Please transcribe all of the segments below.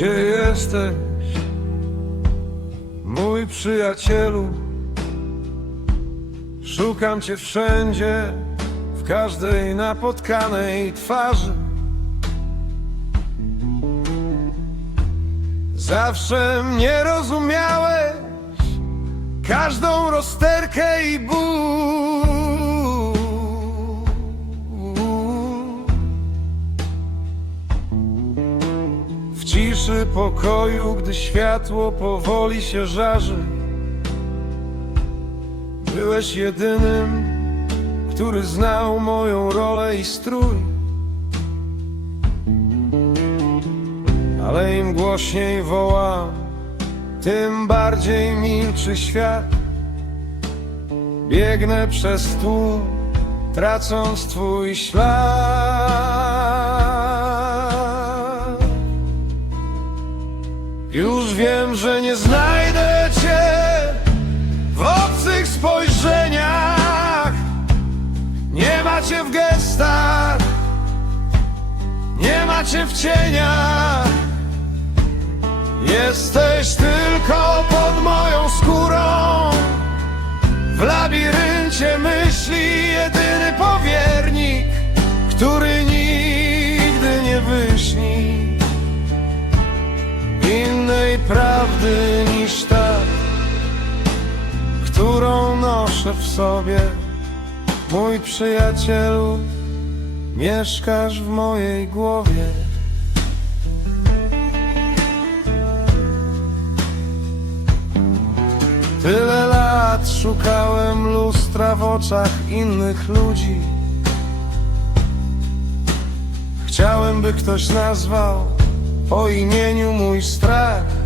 Gdzie jesteś, mój przyjacielu? Szukam cię wszędzie, w każdej napotkanej twarzy. Zawsze mnie rozumiałeś, każdą rozterkę i ból. Ciszy pokoju, gdy światło powoli się żarzy, byłeś jedynym, który znał moją rolę i strój. Ale im głośniej wołam, tym bardziej milczy świat. Biegnę przez tłum, tracąc twój ślad. Już wiem, że nie znajdę cię w obcych spojrzeniach. Nie macie w gestach, nie macie w cieniach. Jesteś tylko pod moją skórą. W labiryncie myśli prawdy niż ta, którą noszę w sobie. Mój przyjacielu, mieszkasz w mojej głowie. Tyle lat szukałem lustra w oczach innych ludzi. Chciałem, by ktoś nazwał po imieniu mój strach.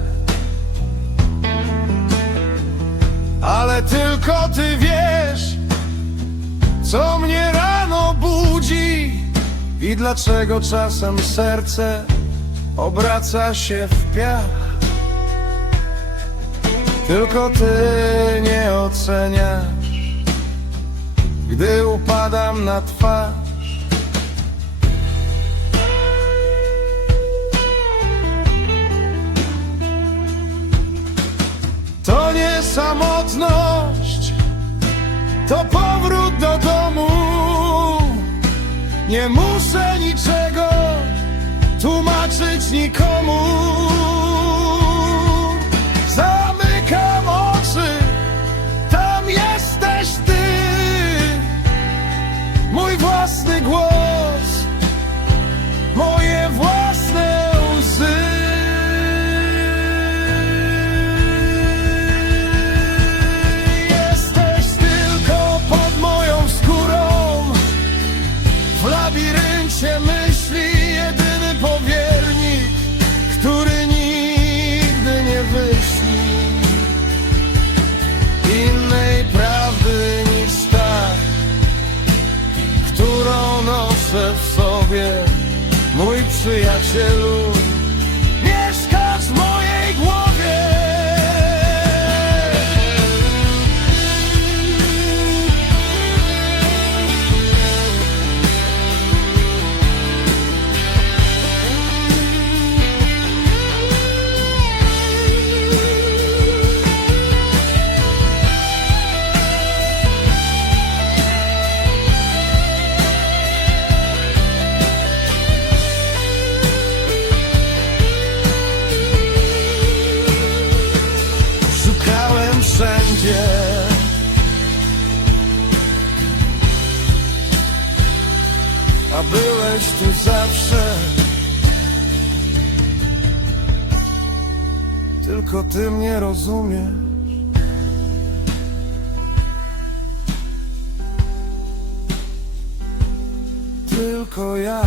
Ale tylko ty wiesz, co mnie rano budzi i dlaczego czasem serce obraca się w piach. Tylko ty nie oceniasz, gdy upadam na twarz. To powrót do domu. Nie muszę niczego tłumaczyć nikomu. Przyjacielu. A byłeś tu zawsze. Tylko ty mnie rozumiesz. Tylko ja